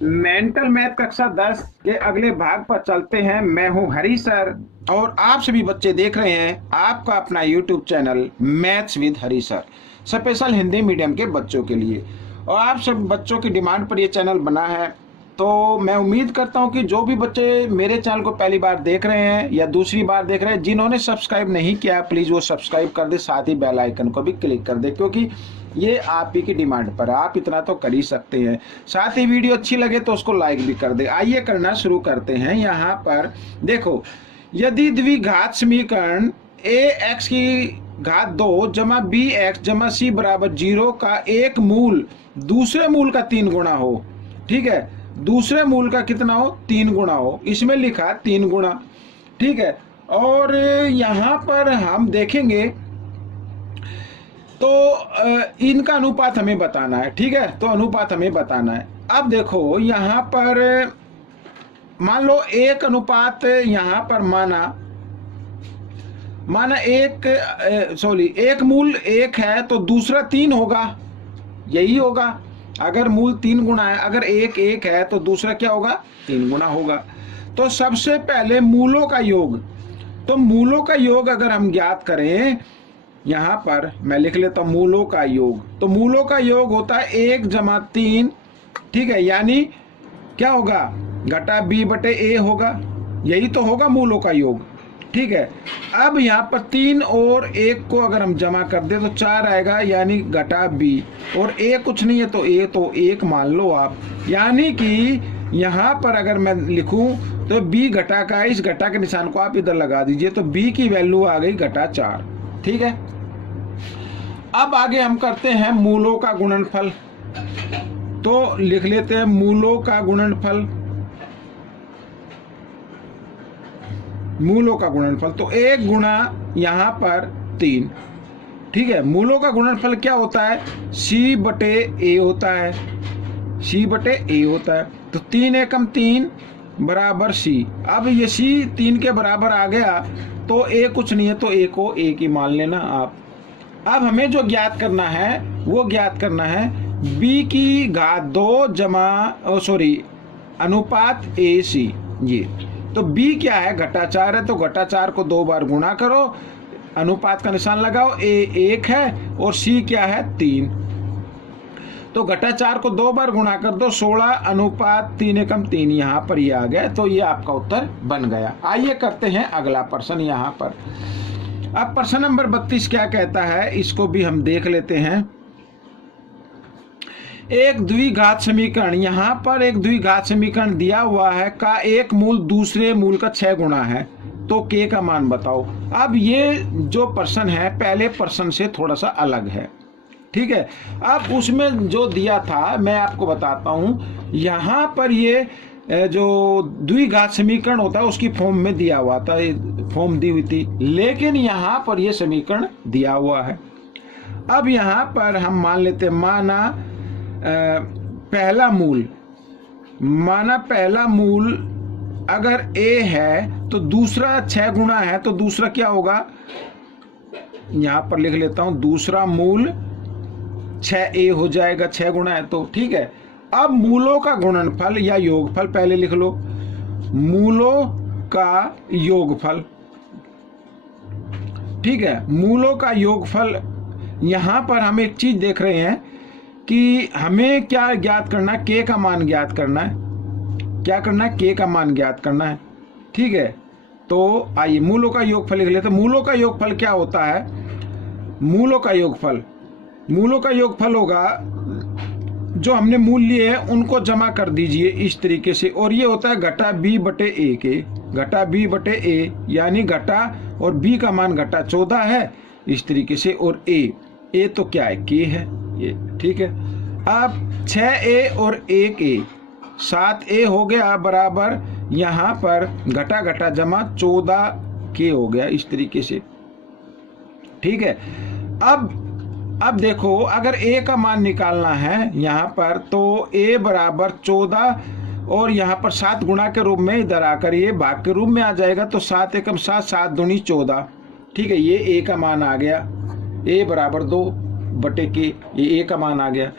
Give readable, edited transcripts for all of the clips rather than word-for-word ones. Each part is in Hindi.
मेंटल मैथ कक्षा 10 के अगले भाग पर चलते हैं। मैं हूं हरी सर और आप सभी बच्चे देख रहे हैं आपका अपना YouTube channel maths with Hari sir, special Hindi medium के बच्चों के लिए। और आप सब बच्चों की डिमांड पर यह चैनल बना है, तो मैं उम्मीद करता हूं कि जो भी बच्चे मेरे चैनल को पहली बार देख रहे हैं या दूसरी बार देख रहे हैं, जिन्होंने सब्सक्राइब नहीं किया प्लीज़ वो सब्सक्राइब कर दे, साथ ही बेल आइकन को भी क्लिक कर दे, क्योंकि ये आप ही की डिमांड पर, आप इतना तो कर ही सकते हैं। साथ ही वीडियो अच्छी लगे तो उसको लाइक भी कर दे। आइए करना शुरू करते हैं। यहाँ पर देखो, यदि द्विघात समीकरण ए एक्स की घात 2 जमा बी एक्स जमा सी बराबर 0 का एक मूल दूसरे मूल का 3 गुना हो, ठीक है, दूसरे मूल का कितना हो, 3 गुना हो, इसमें लिखा 3 गुना, ठीक है। और यहाँ पर हम देखेंगे तो इनका अनुपात हमें बताना है, ठीक है, तो अनुपात हमें बताना है। अब देखो यहाँ पर मान लो एक अनुपात यहाँ पर माना एक मूल 1 है तो दूसरा 3 होगा, यही होगा। अगर मूल 3 गुना है, अगर 1 है तो दूसरा क्या होगा, 3 गुना होगा। तो सबसे पहले मूलों का योग, तो मूलों का योग अगर हम ज्ञात करें, यहाँ पर मैं लिख लेता हूं मूलों का योग। तो मूलों का योग होता है 1 जमा 3, ठीक है, यानी क्या होगा, घटा b बटे a होगा, यही तो होगा मूलों का योग, ठीक है। अब यहाँ पर 3 और 1 को अगर हम जमा कर दे तो 4 आएगा, यानी घटा b, और a कुछ नहीं है तो a तो 1 मान लो आप। यानी कि यहाँ पर अगर मैं लिखूं तो b घटा का, इस घटा के निशान को आप इधर लगा दीजिए, तो b की वैल्यू आ गई घटा 4, ठीक है। अब आगे हम करते हैं मूलों का गुणनफल, तो लिख लेते हैं मूलों का गुणनफल। मूलों का गुणनफल तो 1 गुणा यहाँ पर 3, ठीक है। मूलों का गुणनफल क्या होता है, c बटे a होता है, c बटे a होता है। तो 3 एकम 3 बराबर c। अब ये c 3 के बराबर आ गया तो a कुछ नहीं है तो a को 1 ही मान लेना आप। अब हमें जो ज्ञात करना है वो ज्ञात करना है b की घात 2 जमा अनुपात ac, ये तो b क्या है, घटा 4 है, तो घटा 4 को 2 बार गुणा करो, अनुपात का निशान लगाओ, a 1 है और c क्या है 3, तो घटा 4 को 2 बार गुणा कर दो, 16 अनुपात 3 एकम 3, यहाँ पर ये आ गया, तो ये आपका उत्तर बन गया। आइए करते हैं अगला प्रश्न। यहाँ पर अब प्रश्न नंबर 32 क्या कहता है, इसको भी हम देख लेते हैं। एक द्विघात समीकरण, यहाँ पर एक द्विघात समीकरण दिया हुआ है का एक मूल दूसरे मूल का 6 गुना है, तो k का मान बताओ। अब ये जो प्रश्न है पहले प्रश्न से थोड़ा सा अलग है, ठीक है। अब उसमें जो दिया था मैं आपको बताता हूँ, यहाँ पर ये जो द्विघात समीकरण होता है उसकी फॉर्म में दिया हुआ था, फॉर्म दी हुई थी, लेकिन यहाँ पर ये समीकरण दिया हुआ है। अब यहाँ पर हम मान लेते हैं, माना पहला मूल अगर a है तो दूसरा 6 गुना है, तो दूसरा क्या होगा, यहाँ पर लिख लेता हूँ, दूसरा मूल 6a हो जाएगा, 6 गुना है तो, ठीक है। अब मूलों का गुणनफल या योगफल पहले लिख लो, मूलों का योगफल, ठीक है, मूलों का योगफल। यहाँ पर हम एक चीज देख रहे हैं कि हमें क्या ज्ञात करना है, k का मान ज्ञात करना है। क्या करना है, k का मान ज्ञात करना है, ठीक है। तो आइए मूलों का योगफल लिख लेते हैं। मूलों का योगफल क्या होता है, मूलों का योगफल होगा जो हमने मूल लिए हैं उनको जमा कर दीजिए इस तरीके से, और ये होता है घटा b बटे a के, घटा b बटे a, यानी घटा और b का मान घटा 14 है इस तरीके से, और a तो क्या है, k है ये, ठीक है। अब 6a और 1a 7a हो गया बराबर, यहाँ पर घटा घटा जमा 14k हो गया इस तरीके से, ठीक है। अब देखो अगर a का मान निकालना है यहाँ पर, तो a बराबर 14 और यहाँ पर 7 गुणा के रूप में इधर आकर ये भाग के रूप में आ जाएगा, तो 7 एकम 7, 7 दूनी 14, ठीक है। ये a का मान आ गया, a बराबर 2 बटे k, ये a का मान आ गया।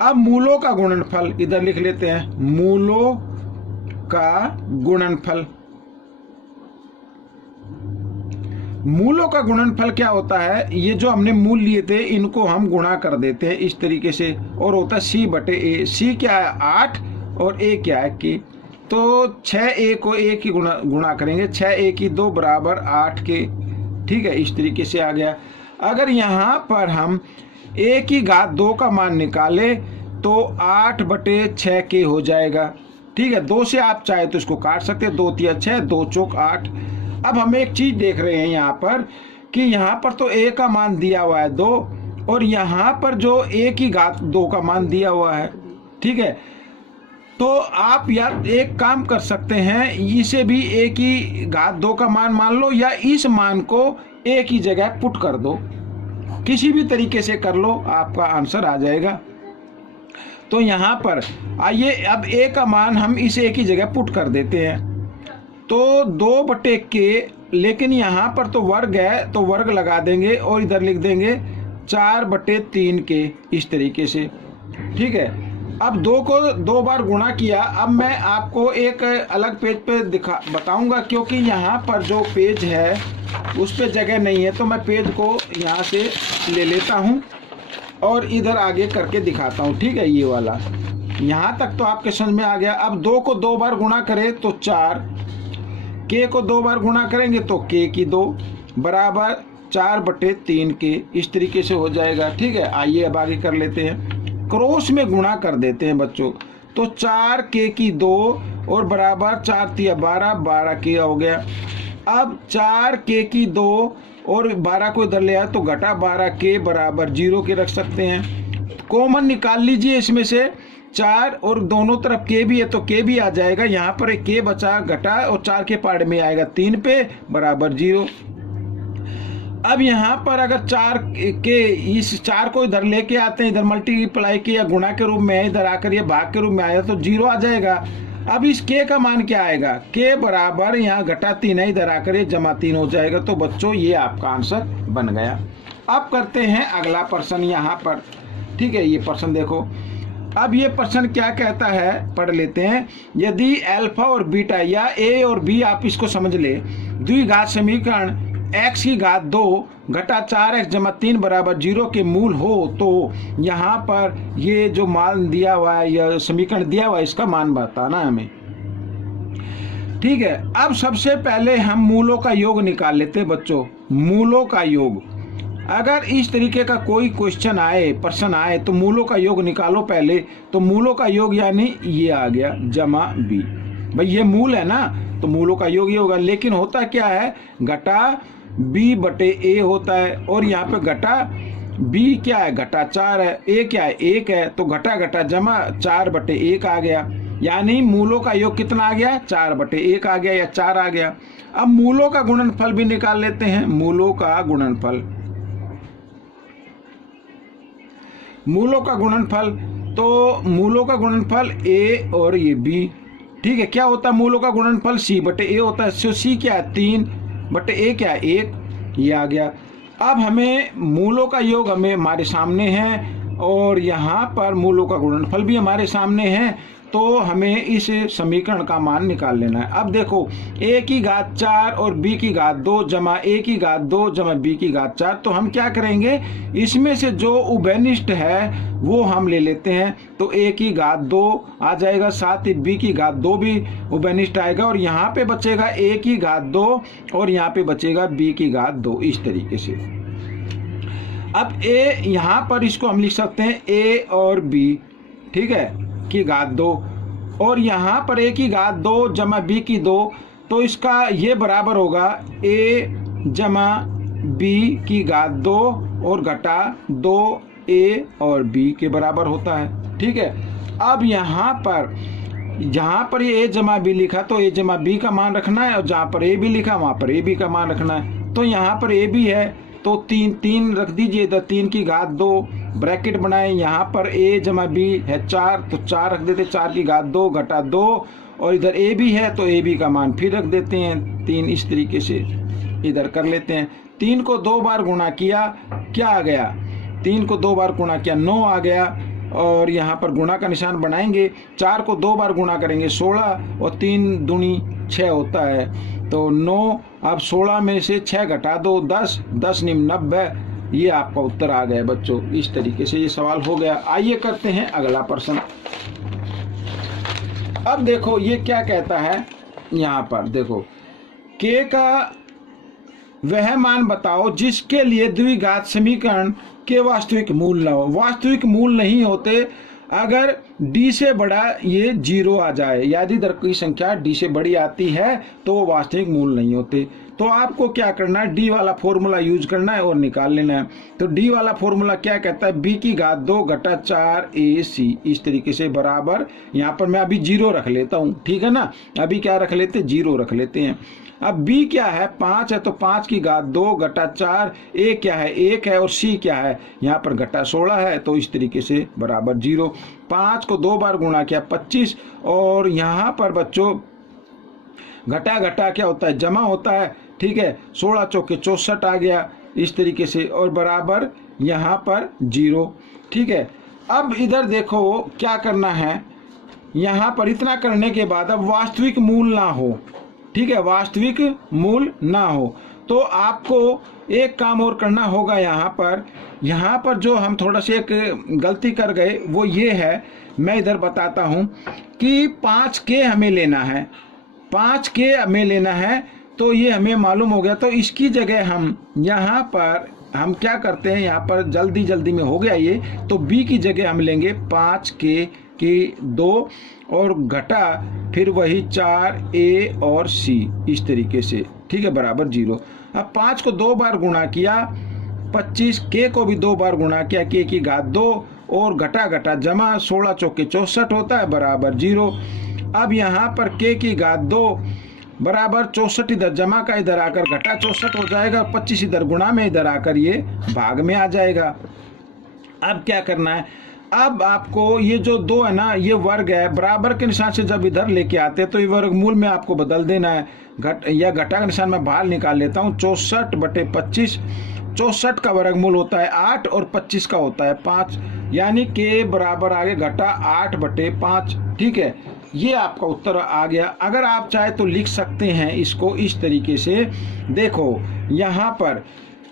अब मूलों का गुणनफल इधर लिख लेते हैं, मूलों का गुणनफल। मूलों का गुणनफल क्या होता है, ये जो हमने मूल लिए थे इनको हम गुणा कर देते हैं इस तरीके से, और होता है सी बटे ए। सी क्या है 8 और ए क्या है के, तो 6a को a की गुणा करेंगे, 6a की 2 बराबर 8 के। ठीक है, इस तरीके से आ गया। अगर यहाँ पर हम a की घात 2 का मान निकाले तो 8 बटे 6 के हो जाएगा। ठीक है, 2 से आप चाहे तो इसको काट सकते हैं, 2 तिया 6, 2 चौक 8। अब हम एक चीज देख रहे हैं यहाँ पर कि यहाँ पर तो a का मान दिया हुआ है 2, और यहाँ पर जो a की घात 2 का मान दिया हुआ है। ठीक है, तो आप या एक काम कर सकते हैं, इसे भी a की घात 2 का मान मान लो, या इस मान को a की जगह पुट कर दो, किसी भी तरीके से कर लो, आपका आंसर आ जाएगा। तो यहाँ पर आइए अब a का मान हम इस a की जगह पुट कर देते हैं, तो 2 बटे के, लेकिन यहाँ पर तो वर्ग है तो वर्ग लगा देंगे और इधर लिख देंगे 4 बटे 3 के, इस तरीके से। ठीक है, अब 2 को 2 बार गुणा किया। अब मैं आपको एक अलग पेज पे बताऊंगा, क्योंकि यहाँ पर जो पेज है उस पे जगह नहीं है, तो मैं पेज को यहाँ से ले लेता हूँ और इधर आगे करके दिखाता हूँ। ठीक है, ये वाला यहाँ तक तो आपके समझ में आ गया। अब 2 को 2 बार गुणा करें तो 4, के को 2 बार गुणा करेंगे तो के की 2 बराबर 4 बटे 3 के, इस तरीके से हो जाएगा। ठीक है, आइए अब आगे कर लेते हैं, क्रॉस में गुणा कर देते हैं बच्चों। तो 4 के की 2 और बराबर 4 तिया 12, 12 के हो गया। अब 4 के की 2 और 12 को इधर ले आए तो घटा 12 के बराबर 0 के रख सकते हैं। कॉमन निकाल लीजिए इसमें से 4, और दोनों तरफ के भी है तो के भी आ जाएगा। यहाँ पर एक के बचा, घटा और 4 के पार्ट में आएगा 3 पे बराबर 0। अब यहाँ पर अगर 4 के इस 4 को इधर लेके आते हैं, इधर मल्टीप्लाई किया गुणा के रूप में, इधर आकर ये भाग के रूप में आया तो 0 आ जाएगा। अब इस के का मान क्या आएगा, के बराबर यहाँ घटा 3 है, इधर आकर ये जमा 3 हो जाएगा। तो बच्चों ये आपका आंसर बन गया। अब करते हैं अगला प्रश्न यहाँ पर। ठीक है, ये प्रश्न देखो। अब ये प्रश्न क्या कहता है, पढ़ लेते हैं। यदि अल्फा और बीटा या ए और बी, आप इसको समझ ले, द्विघात समीकरण x की घात 2 घटा 4x जमा 3 बराबर 0 के मूल हो, तो यहाँ पर ये जो मान दिया हुआ है या समीकरण दिया हुआ है, इसका मान बताना है हमें। ठीक है, अब सबसे पहले हम मूलों का योग निकाल लेते हैं बच्चों। मूलों का योग, अगर इस तरीके का कोई क्वेश्चन आए, प्रश्न आए, तो मूलों का योग निकालो पहले। तो मूलों का योग यानी ये आ गया जमा बी। भाई ये मूल है ना, तो मूलों का योग ये होगा। लेकिन होता क्या है, घटा बी बटे ए होता है, और यहाँ पे घटा बी क्या है, घटा 4 है, ए क्या है 1 है, तो घटा घटा जमा 4 बटे 1 आ गया। यानी मूलों का योग कितना आ गया, 4 बटे 1 आ गया या 4 आ गया। अब मूलों का गुणनफल भी निकाल लेते हैं। मूलों का गुणनफल, मूलों का गुणनफल, तो मूलों का गुणनफल ए और ये बी। ठीक है, क्या होता है मूलों का गुणनफल, सी बटे ए होता है। सो सी क्या है 3 बटे ए क्या है 1, ये आ गया। अब हमें मूलों का योग हमारे सामने है, और यहाँ पर मूलों का गुणनफल भी हमारे सामने है, तो हमें इस समीकरण का मान निकाल लेना है। अब देखो, a की घात 4 और b की घात 2 जमा a की घात 2 जमा b की घात 4, तो हम क्या करेंगे, इसमें से जो उभयनिष्ठ है वो हम ले लेते हैं। तो a की घात 2 आ जाएगा, साथ ही b की घात 2 भी उभयनिष्ठ आएगा, और यहाँ पे बचेगा a की घात 2 और यहाँ पे बचेगा b की घात 2, इस तरीके से। अब a यहाँ पर इसको हम लिख सकते हैं a और b, ठीक है, की घात 2, और यहाँ पर a की घात 2 जमा b की 2, तो इसका ये बराबर होगा a जमा b की घात 2 और घटा 2a और b के बराबर होता है। ठीक है, अब यहाँ पर ये a जमा b लिखा तो a जमा b का मान रखना है, और जहाँ पर a b लिखा वहाँ पर a b का मान रखना है। तो यहाँ पर a b है तो 3 रख दीजिए, तो 3 की घात 2 ब्रैकेट बनाए। यहाँ पर a जमा b है 4, तो 4 रख देते, 4 की घात 2 घटा 2, और इधर a भी है तो a b का मान फिर रख देते हैं 3, इस तरीके से इधर कर लेते हैं। 3 को 2 बार गुणा किया, क्या आ गया, 3 को 2 बार गुणा किया 9 आ गया, और यहाँ पर गुणा का निशान बनाएंगे। 4 को 2 बार गुणा करेंगे 16 और 3 दूनी 6 होता है, तो 9। अब 16 में से 6 घटा दो 10, 10 निम 90। ये आपका उत्तर आ गया बच्चों। इस तरीके से ये सवाल हो गया। आइए करते हैं अगला प्रश्न। अब देखो ये क्या कहता है, यहाँ पर देखो k का वह मान बताओ जिसके लिए द्विघात समीकरण के वास्तविक मूल न हो। वास्तविक मूल नहीं होते अगर d से बड़ा ये 0 आ जाए। यदि इधर कोई संख्या d से बड़ी आती है तो वो वास्तविक मूल नहीं होते। तो आपको क्या करना है, d वाला फॉर्मूला यूज करना है और निकाल लेना है। तो d वाला फॉर्मूला क्या कहता है, b की घात 2 घटा 4ac इस तरीके से बराबर, यहाँ पर मैं अभी 0 रख लेता हूँ, ठीक है ना। अभी क्या रख लेते, 0 रख लेते हैं। अब b क्या है, 5 है, तो 5 की घात 2 घटा 4, a क्या है 1 है और c क्या है, यहाँ पर घटा 16 है, तो इस तरीके से बराबर 0। 5 को 2 बार गुणा किया 25, और यहाँ पर बच्चों घटा घटा क्या होता है, जमा होता है, ठीक है। 16 चौके 64 आ गया इस तरीके से, और बराबर यहाँ पर 0, ठीक है। अब इधर देखो क्या करना है, यहाँ पर इतना करने के बाद अब वास्तविक मूल ना हो, ठीक है, वास्तविक मूल ना हो, तो आपको एक काम और करना होगा। यहाँ पर जो हम थोड़ा सा एक गलती कर गए वो ये है, मैं इधर बताता हूँ कि 5k हमें लेना है, 5k हमें लेना है, तो ये हमें मालूम हो गया। तो इसकी जगह हम यहाँ पर हम क्या करते हैं, यहाँ पर जल्दी में हो गया ये, तो b की जगह हम लेंगे 5k की 2 और घटा फिर वही 4a और c इस तरीके से, ठीक है, बराबर 0। अब 5 को 2 बार गुणा किया 25, k को भी 2 बार गुणा किया, k की घात 2 और घटा घटा जमा 16 चौके 64 होता है बराबर 0। अब यहाँ पर k की घात 2 बराबर 64 इधर जमा का इधर आकर घटा 64 हो जाएगा, 25 इधर गुणा में इधर आकर ये भाग में आ जाएगा। अब क्या करना है, अब आपको ये जो 2 है ना, ये वर्ग है, बराबर के निशान से जब इधर लेके आते हैं तो ये वर्गमूल में आपको बदल देना है। घटा का निशान मैं बाहर निकाल लेता हूँ, 64/25। 64 का वर्गमूल होता है 8 और 25 का होता है 5, यानी के बराबर आगे घटा 8/5, ठीक है। ये आपका उत्तर आ गया। अगर आप चाहे तो लिख सकते हैं इसको इस तरीके से, देखो यहाँ पर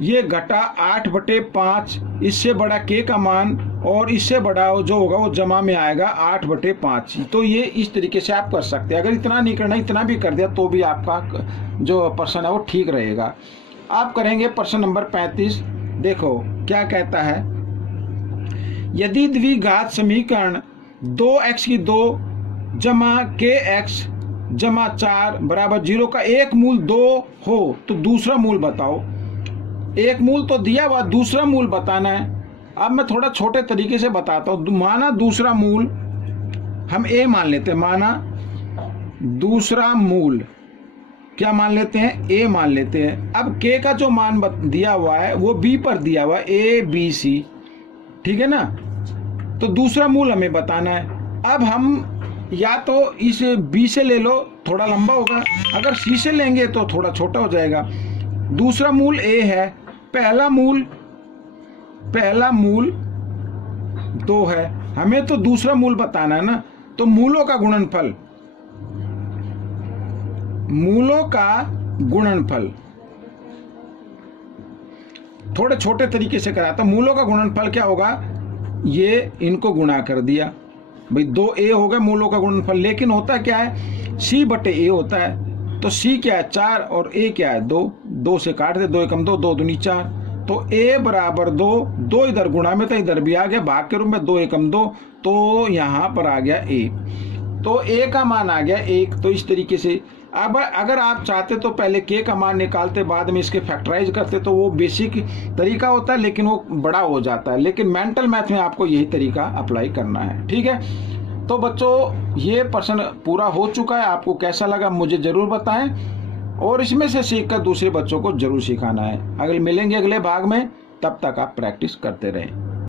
ये घटा 8/5, इससे बड़ा k का मान और इससे बड़ा जो होगा वो जमा में आएगा 8/5। तो ये इस तरीके से आप कर सकते हैं। अगर इतना नहीं करना, इतना भी कर दिया तो भी आपका जो प्रश्न है वो ठीक रहेगा। आप करेंगे प्रश्न नंबर 35। देखो क्या कहता है, यदि द्विघात समीकरण 2x की 2 जमा kx जमा 4 बराबर 0 का एक मूल 2 हो तो दूसरा मूल बताओ। एक मूल तो दिया हुआ, दूसरा मूल बताना है। अब मैं थोड़ा छोटे तरीके से बताता हूँ। माना दूसरा मूल हम a मान लेते हैं, माना दूसरा मूल क्या मान लेते हैं, a मान लेते हैं। अब k का जो मान दिया हुआ है वो b पर दिया हुआ है, a b c, ठीक है ना। तो दूसरा मूल हमें बताना है। अब हम या तो इस b से ले लो, थोड़ा लंबा होगा, अगर c से लेंगे तो थोड़ा छोटा हो जाएगा। दूसरा मूल a है, पहला मूल 2 है, हमें तो दूसरा मूल बताना है ना। तो मूलों का गुणनफल थोड़े छोटे तरीके से कराता। मूलों का गुणनफल क्या होगा, ये इनको गुणा कर दिया भाई, 2a हो गया मूलों का गुणनफल। लेकिन होता क्या है, c/a होता है। तो c क्या है 4 और a क्या है 2, 2 से काट दे, 2 एकम 2, 2 दूनी 4, तो a बराबर 2, 2 इधर गुणा में था, इधर भी आ गया भाग के रूप में, 2 एकम 2, तो यहाँ पर आ गया a। तो a का मान आ गया 1। तो इस तरीके से अब अगर आप चाहते तो पहले k का मान निकालते, बाद में इसके फैक्टराइज करते, तो वो बेसिक तरीका होता है लेकिन वो बड़ा हो जाता है। लेकिन मेंटल मैथ में आपको यही तरीका अप्लाई करना है, ठीक है। तो बच्चों ये प्रश्न पूरा हो चुका है। आपको कैसा लगा मुझे ज़रूर बताएं और इसमें से सीखकर दूसरे बच्चों को ज़रूर सिखाना है। अगले मिलेंगे अगले भाग में, तब तक आप प्रैक्टिस करते रहें।